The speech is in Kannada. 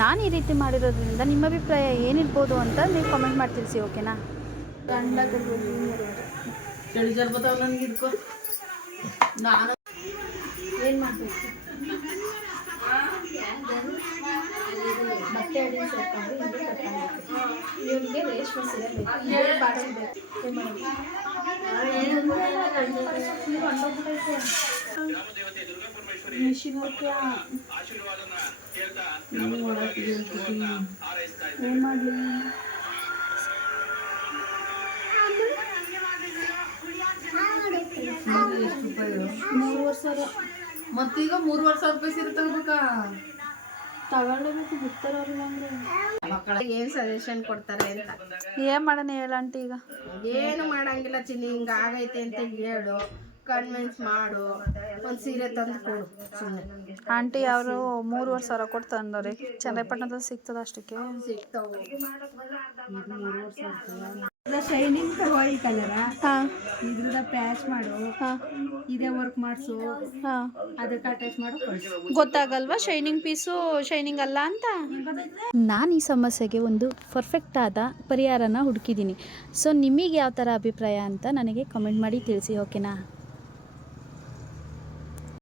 ನಾನು ಈ ರೀತಿ ಮಾಡಿರೋದ್ರಿಂದ ನಿಮ್ಮ ಅಭಿಪ್ರಾಯ ಏನಿರ್ಬೋದು ಅಂತ ನೀವು ಕಾಮೆಂಟ್ ಮಾಡಿ ತಿಳಿಸಿ, ಓಕೆನಾ? ನಾನು ಏನು ಮಾಡಬೇಕು? ಮತ್ತೆ ಅಡಿ ಸೇರ್ಕೊಂಡು ಹಿಂದೆ ಕಟ್ಕೊಂಡು ಇವನಿಗೆ ರೇಷ್ಮೆ ಸೀರೆ ಬೇಕು, ಬಾಟಲ್ ಬೇಕು. ಏನು ಮಾಡಲಿ? $3,500. ಮತ್ತೀಗ $3,500 ಸೀರೆ ತಗೋಬೇಕಾ? ತಗೊಳ್ಳೇಬೇಕು, ಬಿಡ್ತಾರಲ್ಲ ಅಂದ್ರೆ ಮಕ್ಕಳಿಗೆ ಏನು ಸಜೆಷನ್ ಕೊಡ್ತಾರೆ ಅಂತ. ಏನು ಮಾಡೋಣ ಹೇಳಂಟಿ? ಈಗ ಏನು ಮಾಡಂಗಿಲ್ಲ ಚಿನ್ನಿ, ಹಿಂಗೆ ಆಗೈತೆ ಅಂತ ಹೇಳು, ಕನ್ವಿನ್ಸ್ ಮಾಡು, ಒಂದು ಸೀರೆ ತಂದು ಕೊಡು ಸುಮ್ಮನೆ. ಆಂಟಿ ಅವರು $3,500 ಕೊಟ್ಟು ತಂದವ್ರಿ. ಚನ್ನರಾಯಪಟ್ಟಣದಲ್ಲಿ ಸಿಗ್ತದ ಅಷ್ಟಕ್ಕೆ? ಸಿಗ್ತಾವೆ. ಶೈನಿಂಗ್ ತಗೋ ಈ ಕಲರ, ಹಾಂ, ಇದ್ರದ ಪ್ಯಾಚ್ ಮಾಡು, ಹಾಂ, ಇದೇ ವರ್ಕ್ ಮಾಡಿಸು, ಹಾಂ. ಅದಕ್ಕೆ ಅಟ್ಯಾಚ್ ಮಾಡು ಕಳಿಸು. ಗೊತ್ತಾಗಲ್ವಾ ಶೈನಿಂಗ್ ಪೀಸು ಶೈನಿಂಗ್ ಅಲ್ಲ ಅಂತ? ನಾನು ಈ ಸಮಸ್ಯೆಗೆ ಒಂದು ಪರ್ಫೆಕ್ಟ್ ಆದ ಪರಿಹಾರನ ಹುಡುಕಿದ್ದೀನಿ. ಸೊ ನಿಮಗೆ ಯಾವ ಥರ ಅಭಿಪ್ರಾಯ ಅಂತ ನನಗೆ ಕಮೆಂಟ್ ಮಾಡಿ ತಿಳಿಸಿ, ಓಕೆನಾ?